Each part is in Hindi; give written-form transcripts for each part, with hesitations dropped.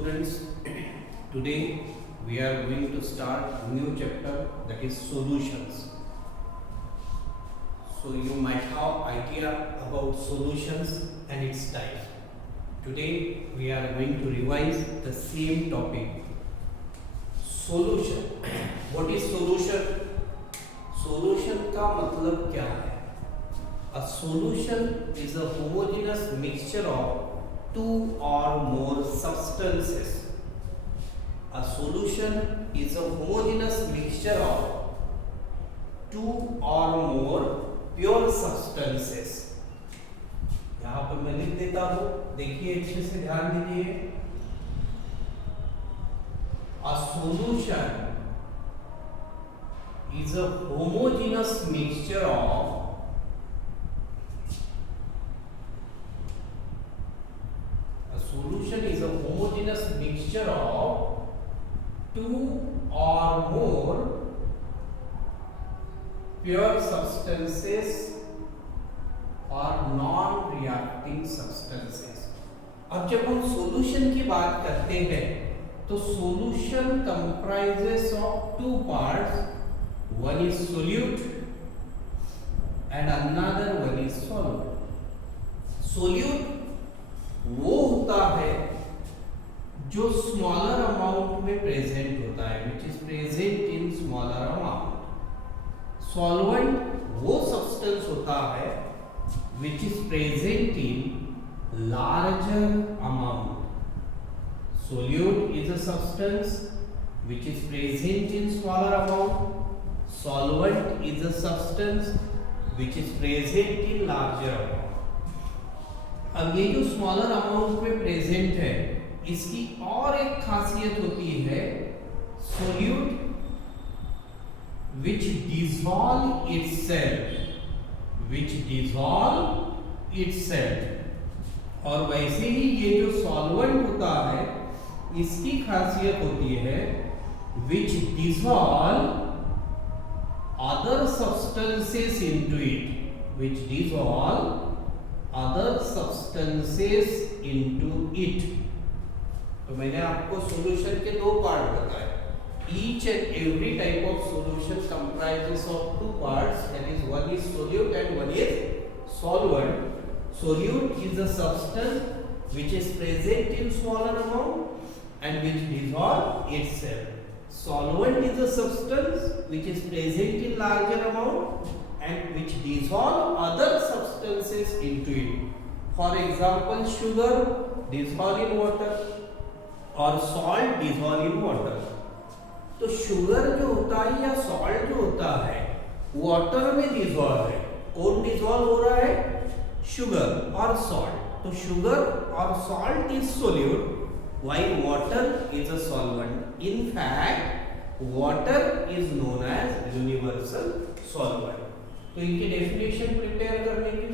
students, today we are going to start new chapter, that is solutions. So you might have idea about solutions and its types. Today we are going to revise the same topic. Solution. What is solution? Solution का मतलब क्या है? A solution is a homogeneous mixture of two or more substances. A solution is a homogeneous mixture of two or more pure substances. यहाँ पर मैं लिख देता हूँ, देखिए अच्छे से ध्यान दीजिए. A solution is a homogeneous mixture of solution is a homogeneous mixture of two or more pure substances or non-reacting substances. अब जब हम solution की बात करते हैं तो solution comprises of two parts. One is solute and another one is solvent. Solute वो होता है जो स्मॉलर अमाउंट में प्रेजेंट होता है, which is present in smaller amount. Solvent वो सब्सटेंस होता है which is present in larger amount. Solute is a substance which is present in smaller amount. Solvent is a substance which is present in larger amount. अब ये जो स्मॉलर अमाउंट में प्रेजेंट है, इसकी और एक खासियत होती है सोल्यूट विच डिसॉल्व इटसेल्फ. और वैसे ही ये जो सॉल्वेंट होता है, इसकी खासियत होती है which dissolve other substances into it, which dissolve other substances into it. तो मैंने आपको solution के दो पार्ट बताए. Each and every type of solution comprises of two parts, that is one is solute and one is solvent. Solute is a substance which is present in smaller amount and which dissolve itself. Solvent is a substance which is present in larger amount and which dissolve other substances into it. For example, sugar dissolve in water or salt dissolve in water. तो sugar जो होता है या salt जो होता है water में dissolve है. कौन dissolve हो रहा है? Sugar और salt. तो sugar और salt is solute while water is a solvent. In fact, water is known as universal solvent. तो इनकी डेफिनेशन प्रिपेयर करने की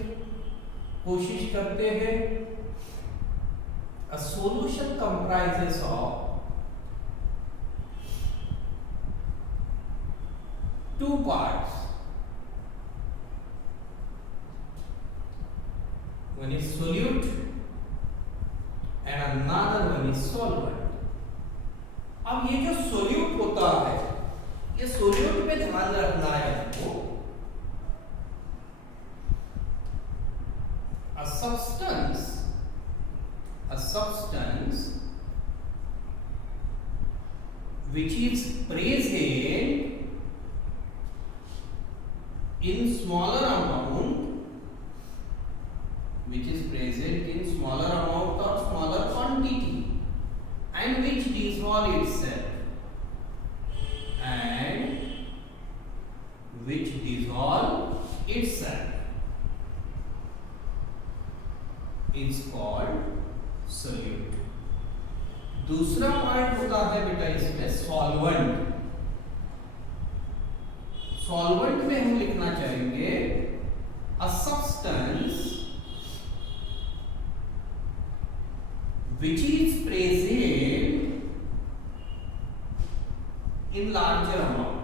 कोशिश करते हैं. A solution comprises of two parts. One is solute and another one is solvent. अब ये जो सोल्यूट होता है, ये सोल्यूट में ध्यान रखना है आपको. A substance which is present in smaller amount, or smaller quantity, and which dissolve itself, is called solute. दूसरा पार्ट होता है बेटा इसमें सॉल्वेंट. सॉल्वेंट में हम लिखना चाहेंगे a substance which is present in larger amount,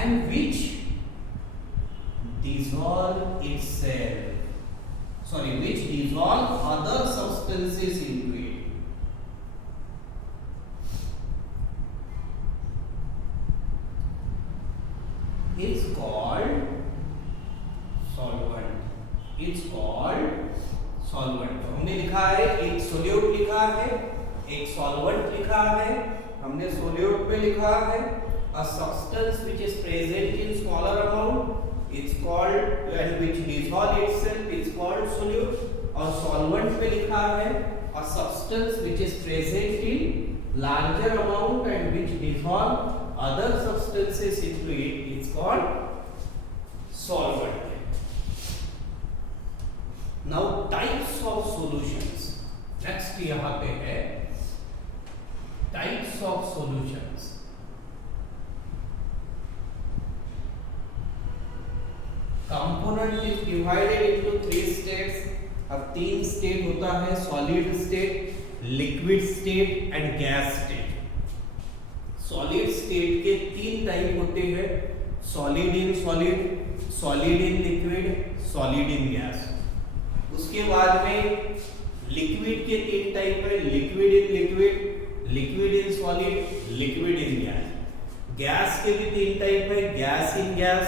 and which dissolve is called solvent. It's called solvent. तो हमने लिखा है एक सोल्यूट लिखा है, एक सॉल्वेंट लिखा है. हमने सोल्यूट पे लिखा है a substance which is present in smaller amount it's called and which dissolve itself it's called solute. और solvent पे लिखा है a substance which is present in larger amount and which dissolve other substances into it it's called solvent. Now types of solutions. Next यहाँ पे है types of solutions. Component is divided into three states. अब तीन स्टेट होता है, solid state, liquid state and gas state. Solid state के तीन टाइप होते हैं, solid in solid, solid in liquid, solid in gas. उसके बाद में लिक्विड के तीन टाइप है, liquid in liquid, liquid in solid, liquid in gas. Gas के भी तीन टाइप है, gas in gas,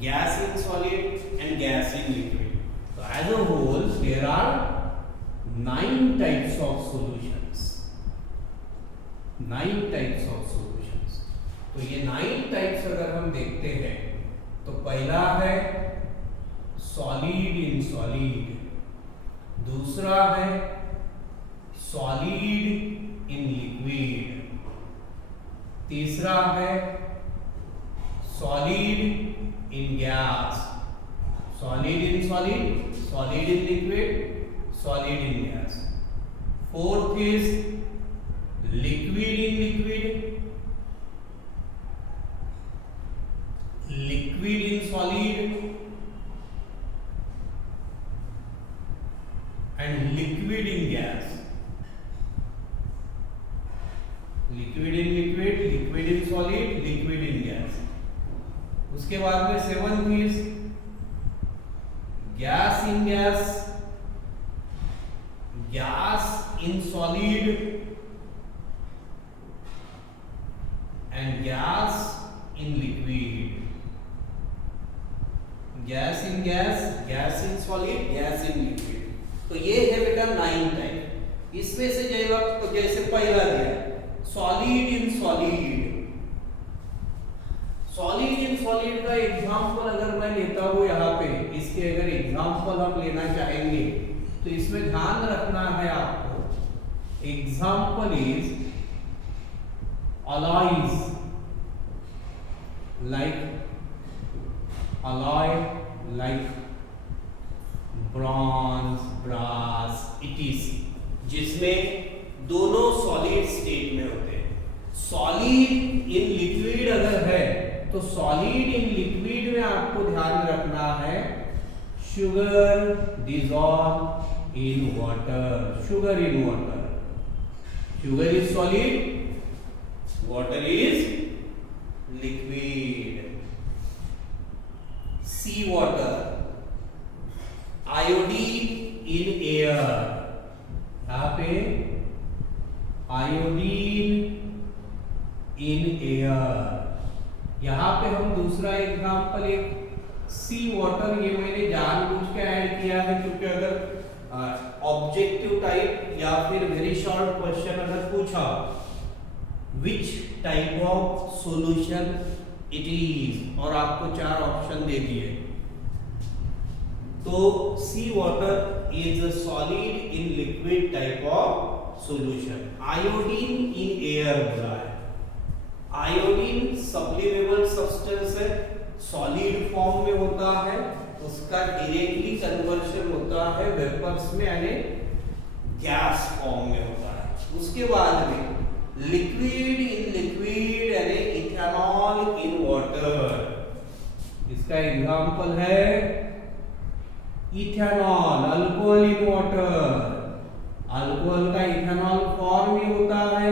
gas in solid and gas in liquid. So as a whole there are 9 types of solutions. 9 types of solutions. तो ये 9 types अगर हम देखते हैं तो पहला है solid in solid, दूसरा है solid in liquid, तीसरा है solid in gas, solid in solid, solid in liquid, solid in gas. Fourth is liquid in liquid, liquid in solid and liquid in gas. Liquid in liquid, liquid in solid, liquid in gas. उसके बाद में seventh is gas in gas, gas in solid and gas in liquid. Gas in gas, gas in solid, gas in liquid. तो ये है बेटा 9 टाइप. इसमें से जैसे पहला दिया solid in solid. Solid in solid का एग्जांपल अगर मैं लेता हूं यहाँ पे, इसके अगर एग्जांपल हम लेना चाहेंगे तो इसमें ध्यान रखना है आपको. Example is alloys like bronze, brass, etc, जिसमें दोनों सॉलिड स्टेट में होते हैं. सॉलिड इन लिक्विड अगर है तो सॉलिड इन लिक्विड में आपको ध्यान रखना है sugar dissolve in water. Sugar in water, sugar is solid, water is liquid. Sea water, iodine in air. यहां पे आयोडीन इन एयर. यहाँ पे हम दूसरा एग्जांपल एक सी वाटर, ये मैंने जानबूझ के ऐड किया है क्योंकि अगर ऑब्जेक्टिव टाइप या फिर वेरी शॉर्ट क्वेश्चन अगर पूछा which type of solution it is और आपको 4 ऑप्शन दे दिए तो sea water is a solid in liquid type of solution. Iodine in air बोला है. आयोडीन सब्लिमेबल सब्सटेंस है, सॉलिड फॉर्म में होता है, उसका डायरेक्टली कन्वर्शन होता है वेपर्स में यानी गैस फॉर्म में होता है. उसके बाद में लिक्विड इन लिक्विड यानी इथेनॉल इन वाटर. इसका एग्जांपल है ethanol, alcohol in water. Alcohol का इथेनॉल फॉर्म में होता है.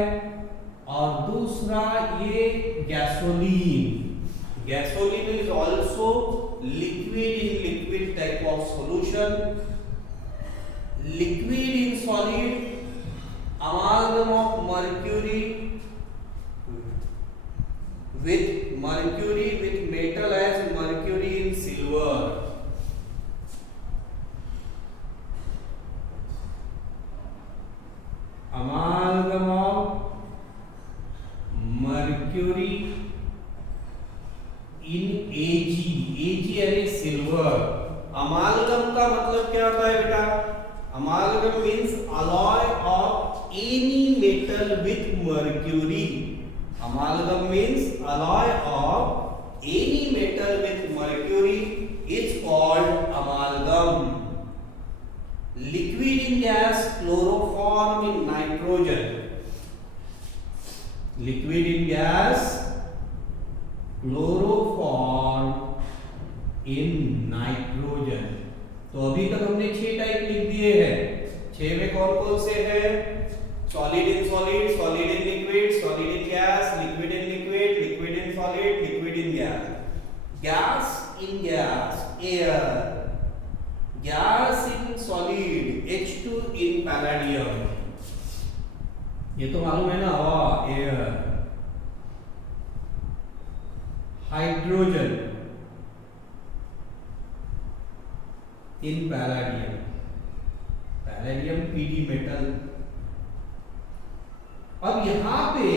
और दूसरा ये gasoline. Gasoline is also liquid in liquid type of solution. Liquid in solid, amalgam of mercury with metal mercury in AG यानी सिल्वर। अमालगम का मतलब क्या होता है बेटा? Amalgam means alloy of any metal with mercury. Amalgam means alloy of any metal with mercury is called अमालगम। Liquid in gas chloroform in nitrogen. Liquid in gas chloroform in nitrogen. तो अभी तक हमने 6 टाइप लिख दिए हैं। 6 में कौन कौन से हैं? Solid in solid, solid in liquid, solid in gas, liquid in liquid, liquid in solid, liquid in gas. Gas in gas air, gas in solid H2 in palladium. ये तो मालूम है ना, हवा air. Hydrogen in palladium, palladium PD metal. अब यहां पे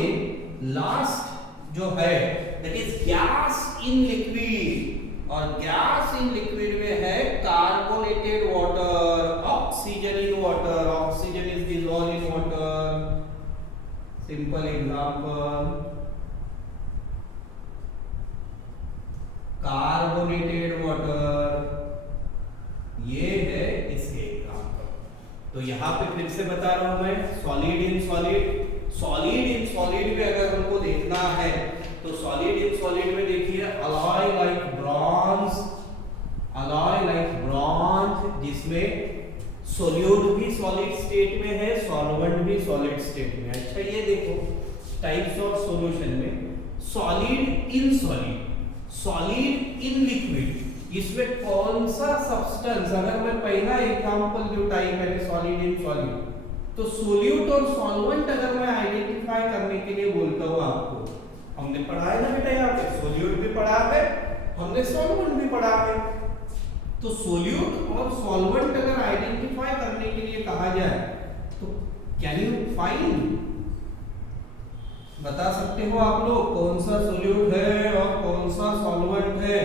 लास्ट जो है that is gas in liquid, और गैस इन लिक्विड में है carbonated water, oxygen in water, oxygen is dissolve in water. Simple example, carbonated water, ये है इसके एग्जांपल। तो यहां पे फिर से बता रहा हूं मैं, solid in solid, solid in solid में अगर हमको देखना है तो सॉलिड इन सॉलिड में देखिए alloy like bronze, alloy like bronze, जिसमें सोल्यूट भी सॉलिड स्टेट में है, सॉल्वेंट भी सॉलिड स्टेट में। अच्छा ये देखो टाइप्स ऑफ सॉल्यूशन में, solid in solid, solid in liquid, इसमें कौन सा सब्सटेंस, अगर मैं पहला एग्जांपल जो टाइप है सॉलिड इन सॉलिड, तो सोल्यूट और सॉल्वेंट अगर मैं आइडेंटिफाई करने के लिए बोलता हूं आपको, हमने पढ़ा है ना बेटा, यहाँ पे सोल्यूट भी पढ़ा है, हमने सॉल्वेंट भी पढ़ा है। तो सोल्यूट और सॉल्वेंट अगर आइडेंटिफाई करने के लिए कहा जाए तो कैन यू फाइंड, बता सकते हो आप लोग कौन सा सोल्यूट है और कौन सा सॉल्वेंट है?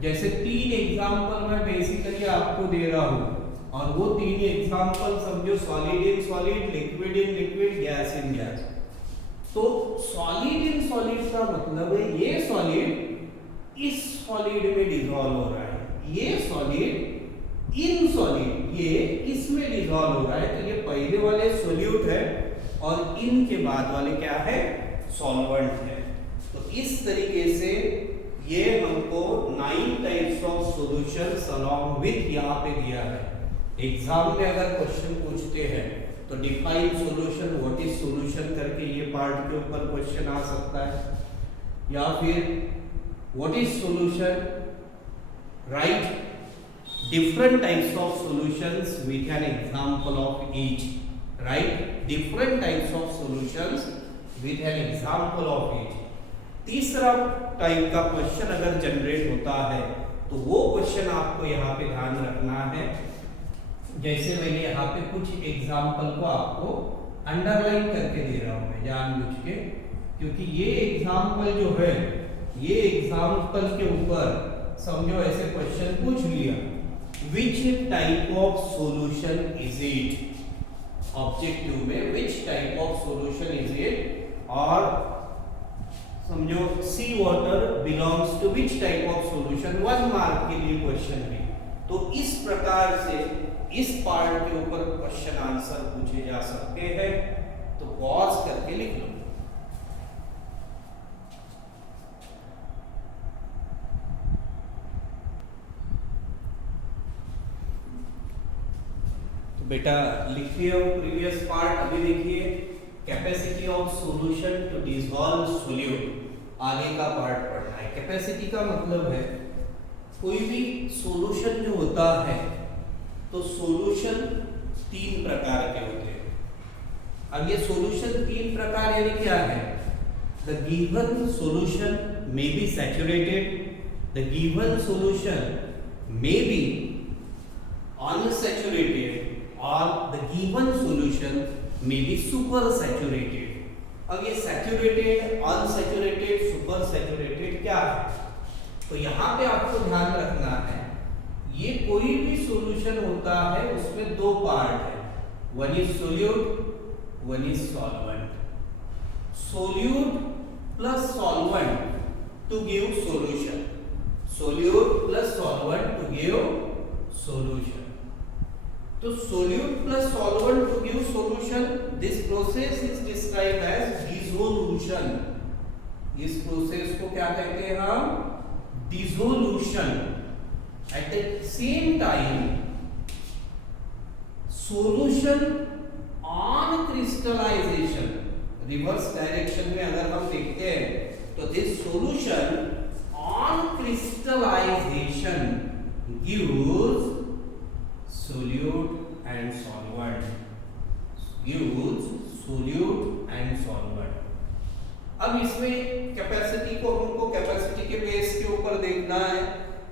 जैसे 3 एग्जांपल मैं बेसिकली आपको दे रहा हूं, और वो 3 एग्जांपल समझो solid in solid, liquid in liquid, gas in gas. तो सॉलिड इन सॉलिड का मतलब है ये सॉलिड इस सॉलिड में डिसॉल्व हो रहा है, ये सॉलिड इन सॉलिड ये इसमें डिसॉल्व हो रहा है। तो ये पहले वाले सोल्यूट है और इनके बाद वाले क्या है? सॉल्वेंट है। तो इस तरीके से ये हमको 9 types of solutions along with यहाँ पे दिया है। एग्जाम में अगर क्वेश्चन पूछते हैं तो define solution, what is solution करके ये पार्ट के ऊपर क्वेश्चन आ सकता है, या फिर what is solution, right different types of solutions with an example of each, right? Different types of solutions with an example of each. तीसरा टाइप का क्वेश्चन अगर जनरेट होता है तो वो क्वेश्चन आपको यहाँ पे ध्यान रखना है। जैसे मैंने यहाँ पे कुछ एग्जाम्पल को आपको अंडरलाइन करके दे रहा हूँ मैं जानबूझ के, क्योंकि ये एग्जाम्पल जो है, ये एग्जाम्पल के ऊपर समझो ऐसे क्वेश्चन पूछ लिया, which type of solution is it? Objective में which type of solution is it? और समझो sea water belongs to which type of solution? 1 mark के लिए क्वेश्चन है। तो इस प्रकार से इस पार्ट के ऊपर क्वेश्चन आंसर पूछे जा सकते हैं। तो पॉज करके लिख लो। बेटा लिखिए प्रीवियस पार्ट। अभी देखिए capacity of solution to dissolve solute, आगे का पार्ट पढ़ना है। कैपेसिटी का मतलब है कोई भी सॉल्यूशन जो होता है तो सॉल्यूशन 3 प्रकार के होते हैं। अब ये सॉल्यूशन 3 प्रकार यानी क्या है? The given solution may be saturated, the given solution may be unsaturated, और the given solution may be super saturated। अब ये saturated, unsaturated सुपर सैचुरेटेड क्या है। तो यहाँ पे आपको ध्यान रखना है, ये कोई भी सॉल्यूशन होता है उसमें दो पार्ट है, one is solute, one is solvent. Solute plus solvent to give solution, solute plus solvent to give solution. तो solute plus solvent to give solution, this process is described as dissolution. इस प्रोसेस को क्या कहते हैं हम, dissolution. At the same time, solution on crystallization, reverse direction में अगर हम देखते हैं तो this solution on crystallization gives solute and solvent, gives solute and solvent। अब इसमें कैपेसिटी को हमको कैपेसिटी के बेस के ऊपर देखना है,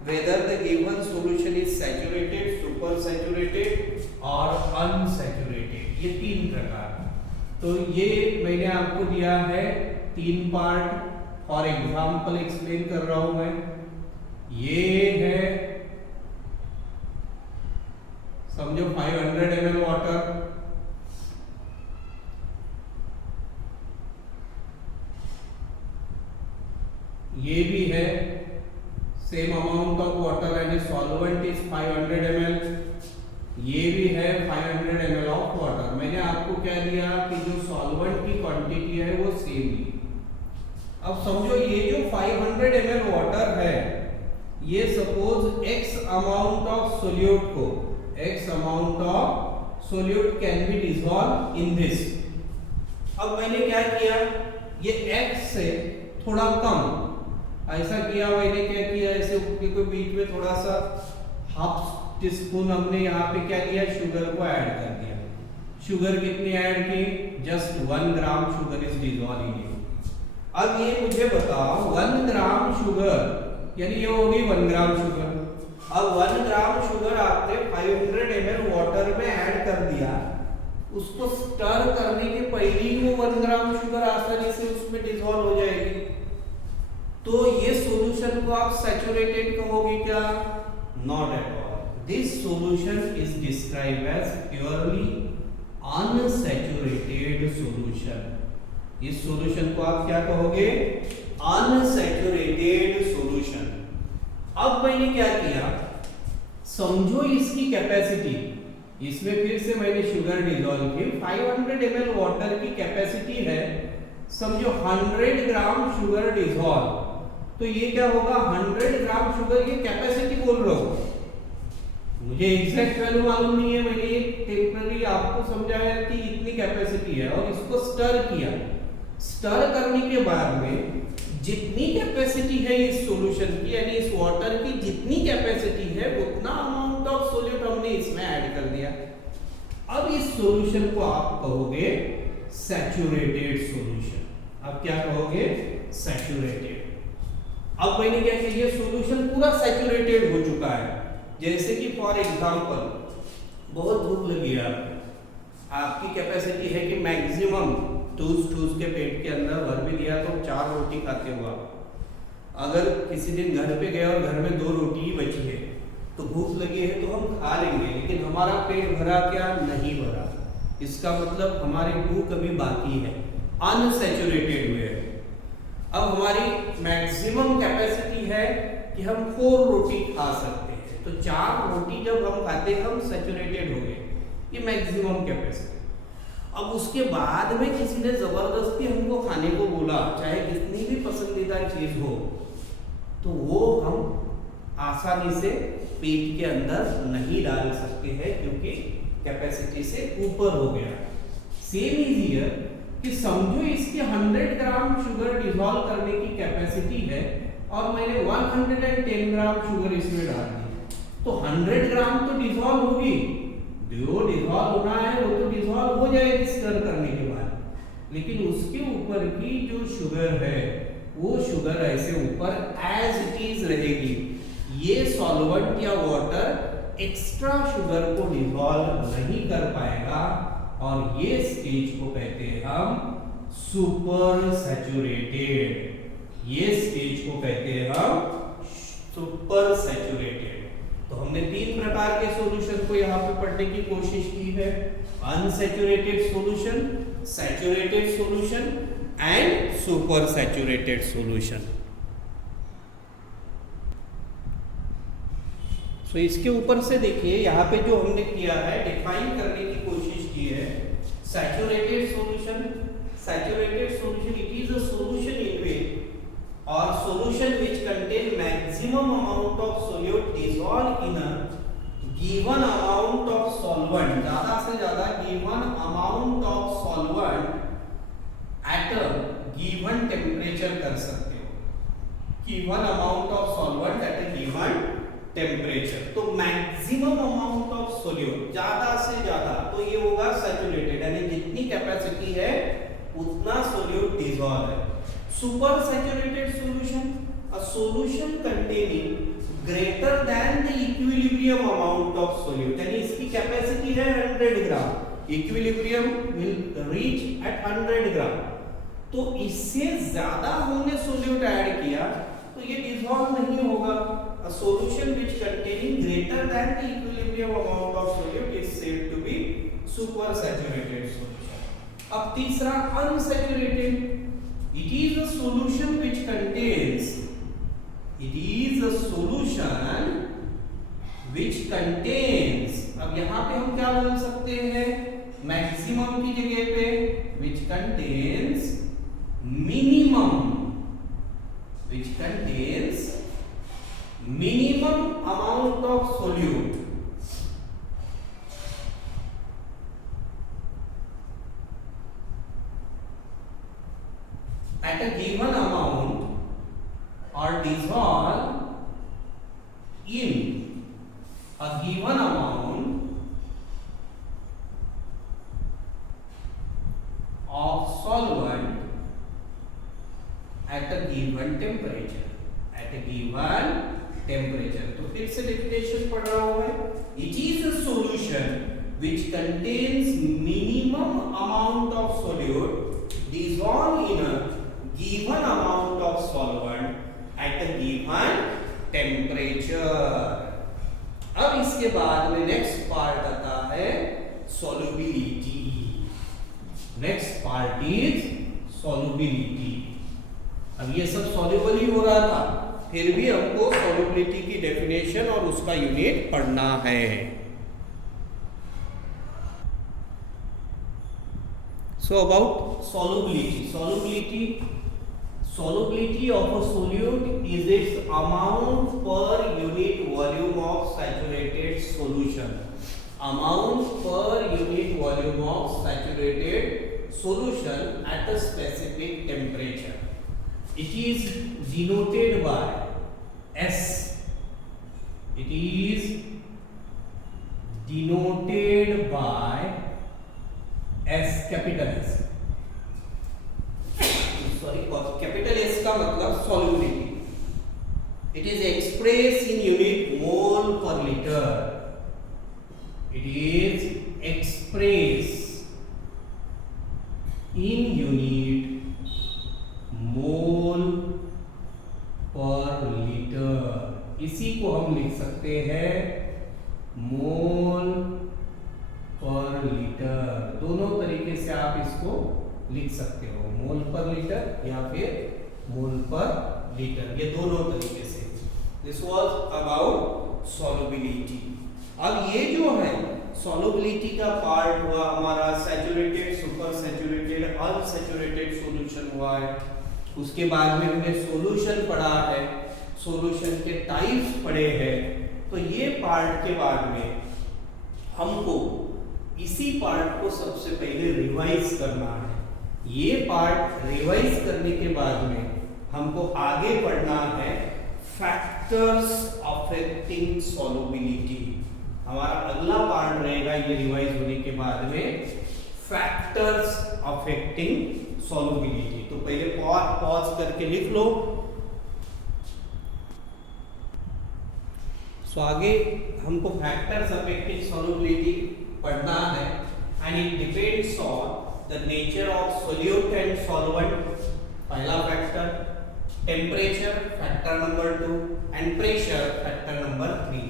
whether the given solution is saturated, super saturated और unsaturated, ये तीन प्रकार। तो ये मैंने आपको दिया है तीन पार्ट, फॉर एग्जांपल एक्सप्लेन कर रहा हूं मैं। ये है समझो 500 ml वाटर, ये भी है same amount of water and solvent is 500 ml, ये भी है 500 ml ऑफ वाटर। मैंने आपको क्या दिया कि जो सॉल्वेंट की क्वांटिटी है वो सेम ही। अब समझो ये जो 500 ml वाटर है, ये suppose x amount of solute को, x amount of solute can be dissolve in this. अब मैंने क्या किया, ये x से थोड़ा कम ऐसा किया, मैंने क्या किया, ऐसे को बीच में थोड़ा सा हाफ टी स्पून हमने यहाँ पे क्या किया, शुगर को ऐड कर दिया। शुगर कितनी ऐड की, just 1 gram sugar is dissolve in it. अब ये मुझे बताओ 1 ग्राम शुगर यानी ये होगी 1 ग्राम शुगर। अब 1 ग्राम शुगर आपने 500 ml वाटर में ऐड कर दिया, उसको स्टर करने के पहले ही वो 1 ग्राम शुगर आसानी से उसमें डिसॉल्व हो जाएगी। तो ये सॉल्यूशन को आप सैचुरेटेड कहोगे क्या, not at all. This solution is described as purely unsaturated solution. इस सॉल्यूशन को आप क्या कहोगे, अनसैचुरेटेड सॉल्यूशन। अब मैंने क्या किया, समझो इसकी कैपेसिटी, इसमें फिर से मैंने शुगर डिसॉल्व की, 500 ml वाटर की कैपेसिटी है, समझो 100 ग्राम शुगर डिसॉल्व। तो ये क्या होगा, 100 ग्राम शुगर, ये कैपेसिटी बोल रहा हूं, मुझे एग्जैक्ट वैल्यू मालूम नहीं है, मैंने एक टेम्पररी आपको समझाया कि इतनी कैपेसिटी है और इसको स्टर किया। स्टर करने के बाद में जितनी कैपेसिटी है इस सॉल्यूशन की, यानी इस वाटर की जितनी कैपेसिटी है उतना अमाउंट ऑफ सॉल्यूट हमने इसमें ऐड कर दिया। अब इस सॉल्यूशन को आप कहोगे सैचुरेटेड सॉल्यूशन। अब क्या कहोगे, सैचुरेटेड। अब मैंने क्या किया, ये सॉल्यूशन पूरा सैचुरेटेड हो चुका है। जैसे कि फॉर एग्जांपल बहुत भूख लगी है, आपकी कैपेसिटी है कि मैक्सिमम ठूस के पेट के अंदर भर भी दिया तो 4 रोटी खाते हो आप। अगर किसी दिन घर पे गए और घर में 2 रोटी ही बची है तो भूख लगी है तो हम खा लेंगे, लेकिन हमारा पेट भरा क्या, नहीं भरा। इसका मतलब हमारी भूख अभी बाकी है, अनसैचुरेटेड हुए है। अब हमारी मैक्सिमम कैपेसिटी है कि हम 4 रोटी खा सकते हैं, तो 4 रोटी जब हम खाते हैं हम सैचुरेटेड हो गए, ये मैक्सिमम कैपेसिटी। अब उसके बाद में किसी ने जबरदस्ती हमको खाने को बोला, चाहे कितनी भी पसंदीदा चीज हो, तो वो हम आसानी से पेट के अंदर नहीं डाल सकते हैं क्योंकि कैपेसिटी से ऊपर हो गया। सेम इज हियर कि समझो इसके 100 ग्राम शुगर डिसॉल्व करने की कैपेसिटी है और मैंने 110 ग्राम शुगर इसमें डाल दी, तो 100 ग्राम तो डिसॉल्व होगी, जो डिसॉल्व होना है वो तो डिसॉल्व हो जाएगी स्टर करने के बाद, लेकिन उसके ऊपर की जो शुगर है वो शुगर ऐसे ऊपर एज इट इज रहेगी। ये सॉल्वेंट या वाटर एक्स्ट्रा शुगर को डिसॉल्व नहीं कर पाएगा और ये स्टेज को कहते हैं हम सुपर सैचुरेटेड। ये स्टेज को कहते हैं हम सुपर सैचुरेटेड। तो हमने 3 प्रकार के सॉल्यूशन को यहाँ पे पढ़ने की कोशिश की है, unsaturated solution, saturated solution and super saturated solution. तो इसके ऊपर से देखिए यहाँ पे जो हमने किया है, डिफाइन करने की कोशिश की है saturated solution. Saturated solution it is a solution in which or solution which contain maximum amount of solute dissolved in a given amount of solvent, ज्यादा से ज्यादा given amount of solvent at a given temperature कर सकते हो, given amount of solvent at a given temperature। तो maximum amount of solute ज्यादा से ज्यादा, तो ये होगा saturated, यानी जितनी कैपेसिटी है उतना solute dissolved है। Super saturated solution, a solution containing greater than the equilibrium amount of solute, यानी इसकी कैपेसिटी है 100 ग्राम, इक्विलिब्रियम will reach at 100 ग्राम। तो इससे ज्यादा हमने सोल्यूट ऐड किया तो ये डिसॉल्व नहीं होगा। A solution which containing greater than the equilibrium amount of solute is said to be super saturated solution। अब तीसरा unsaturated, it is a solution which contains, it is a solution which contains, अब यहाँ पे हम क्या बोल सकते हैं, मैक्सिमम की जगह पे which contains minimum, which contains minimum amount of solute at a given amount or dissolve in a given amount of solvent at a given temperature, at a given temperature। तो फिर से डेफिनेशन पढ़ रहा हूं मैं, it is a solution which contains minimum amount of solute dissolved in a given amount of solvent at a given temperature। अब इसके बाद में नेक्स्ट पार्ट आता है solubility। Next part is solubility। अब ये सब soluble ही हो रहा था, फिर भी हमको solubility की डेफिनेशन और उसका यूनिट पढ़ना है। So about solubility, solubility of a solute is its amount per unit volume of saturated solution, amount per unit volume of saturated solution at a specific temperature। It is denoted by S, it is denoted by S, capital S, sorry, capital S का मतलब solubility। It is expressed in unit mole per liter, it is expressed in unit mole per liter। इसी को हम लिख सकते हैं मोल पर लीटर, दोनों तरीके से आप इसको लिख सकते हो, मोल पर लीटर या फिर मोल पर लीटर, ये दोनों तरीके से। This was about solubility. अब ये जो है सॉल्युबिलिटी का पार्ट हुआ हमारा, saturated, super saturated, unsaturated solution हुआ है। उसके बाद में हमने सॉल्यूशन पढ़ा है, सॉल्यूशन के टाइप्स पढ़े हैं। तो ये पार्ट के बाद में हमको इसी पार्ट को सबसे पहले रिवाइज करना है। ये पार्ट रिवाइज करने के बाद में हमको आगे पढ़ना है फैक्टर्स अफेक्टिंग सॉल्युबिलिटी। हमारा अगला पार्ट रहेगा ये रिवाइज होने के बाद में, फैक्टर्स अफेक्टिंग सॉल्युबिलिटी। तो पहले पॉज करके लिख लो। सो आगे हमको फैक्टर्स अफेक्टिंग सॉल्युबिलिटी पढ़ना है, and it depends on the nature of solute and solvent, पहला factor. Temperature factor number 2 and pressure factor number 3।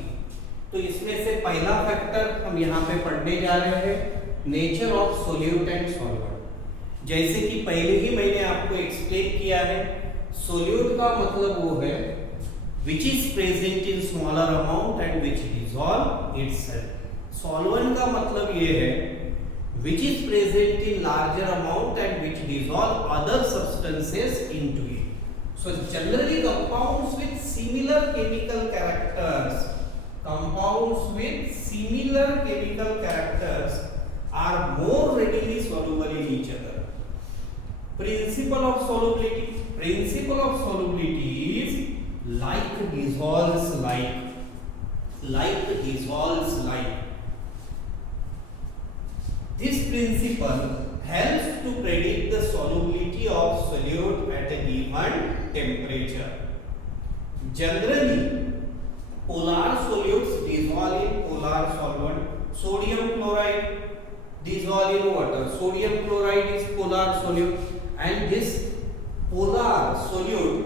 तो इसमें से पहला फैक्टर हम यहाँ पे पढ़ने जा रहे हैं, nature of solute and solvent. जैसे कि पहले ही मैंने आपको एक्सप्लेन किया है, सोल्यूट का मतलब वो है which is present in smaller amount and which dissolve itself। Solvent का मतलब ये है which is present in larger amount and which dissolve other substances into it। So generally compounds with similar chemical characters, are more readily soluble in each other। Principle of solubility is like dissolves like। This principle helps to predict the solubility of solute at a given temperature। Generally polar solutes dissolve in polar solvent। Sodium chloride dissolve in water। Sodium chloride is polar solute, and this polar solute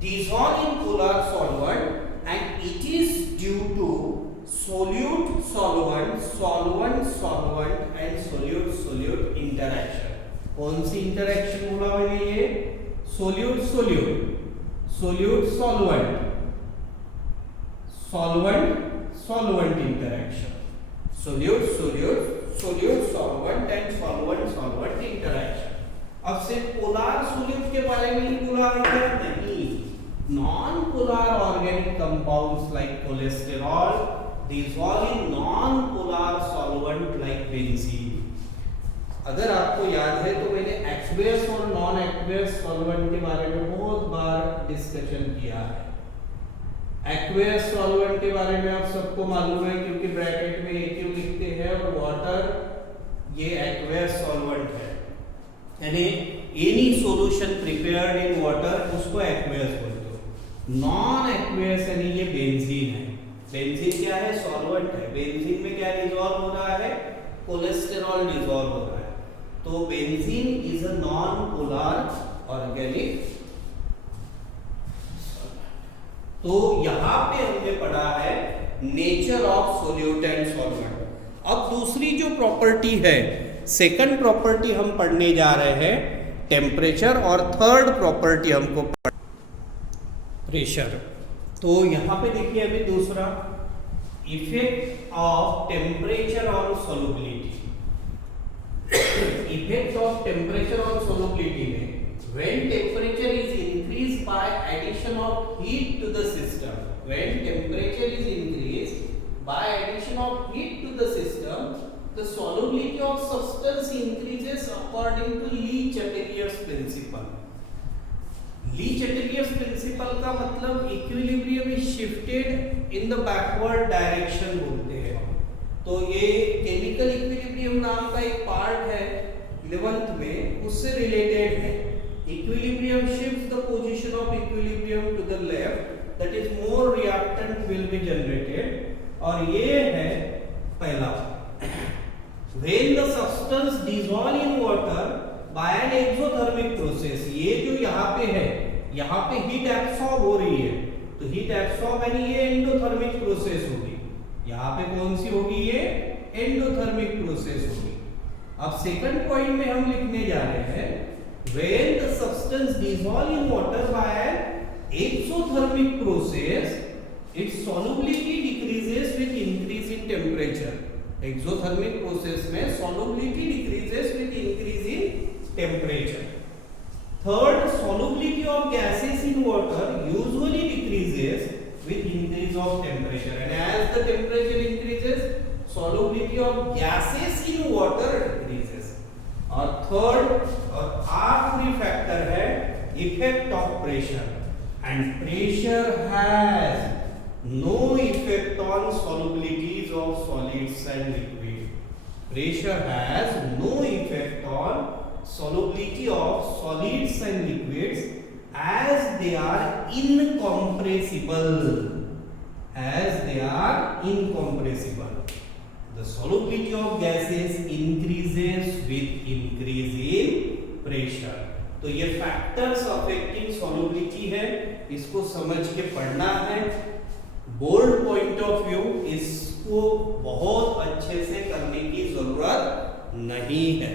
dissolve in polar solvent, and it is due to solute solvent and solute interaction। कौन सी इंटरेक्शन बोला मैंने? ये solute solvent interaction। solute solvent and solvent interaction। अब सिर्फ पोलर सोल्यूट के बारे में ही बोला है क्या? नहीं, non polar organic compounds like cholesterol dissolve in non polar solvent like benzene। अगर आपको याद है तो मैंने एक्वेस और नॉन एक्वेस सॉल्वेंट के बारे में बहुत बार डिस्कशन किया है। एक्वेस सॉल्वेंट के बारे में आप सबको मालूम है, क्योंकि ब्रैकेट में AQ लिखते हैं, और वाटर ये एक्वेस सॉल्वेंट है, यानी any solution prepared in water उसको एक्वेस बोलते हो। नॉन एक्वेस यानी ये बेंजीन है। बेंजीन क्या है? सॉल्वेंट है। बेंजीन में क्या डिसॉल्व हो रहा है? कोलेस्टेरॉल डिसॉल्व हो रहा है। तो benzene is a non polar organic. तो यहां पे हमने पढ़ा है nature of solute and solvent. अब दूसरी जो प्रॉपर्टी है, सेकंड प्रॉपर्टी हम पढ़ने जा रहे हैं टेम्परेचर, और थर्ड प्रॉपर्टी हमको प्रेशर। तो यहां पे देखिए अभी दूसरा effect of temperature on solubility. Effect of temperature on solubility में when temperature is increased by addition of heat to the system, when temperature is increased by addition of heat to the system, the solubility of substance increases according to Le-Chatelier's principle। Le Chatelier's principle का मतलब equilibrium is shifted in the backward direction बोलते हैं। तो ये केमिकल इक्विलिब्रियम नाम का एक पार्ट है 11th में, उससे रिलेटेड है। Equilibrium shifts the position of equilibrium to the left, that is more reactant will be generated. और ये है पहला, when the substance dissolve in water by an exothermic process. ये जो यहाँ पे है, यहाँ पे हीट एब्सॉर्ब हो रही है, तो हीट एब्सॉर्ब यानी ये एंडोथर्मिक प्रोसेस होगी। यहाँ पे कौन सी होगी? ये एंडोथर्मिक प्रोसेस होगी। अब सेकंड पॉइंट में हम लिखने जा रहे हैं when the substance dissolve in water by an exothermic process, its solubility decreases with increase in temperature. Exothermic process में solubility decreases with increase in temperature। Third, solubility of gases in water usually decreases with increase of temperature, and as the temperature increases, solubility of gases in water decreases। और third और आखिरी फैक्टर है effect of pressure, and pressure has no effect on solubilities of solids and liquid। Pressure has no effect on solubility of solids and liquids as they are incompressible। The solubility of gases increases with increase in pressure, तो ये फैक्टर्स अफेक्टिंग सॉल्युबिलिटी है, इसको समझ के पढ़ना है। बोर्ड पॉइंट ऑफ व्यू इसको बहुत अच्छे से करने की जरूरत नहीं है।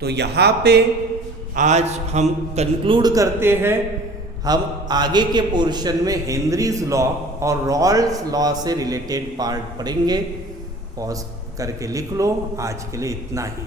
तो यहाँ पे आज हम कंक्लूड करते हैं। हम आगे के पोर्शन में हेनरीज लॉ और रॉल्स लॉ से रिलेटेड पार्ट पढ़ेंगे। पॉज करके लिख लो। आज के लिए इतना ही।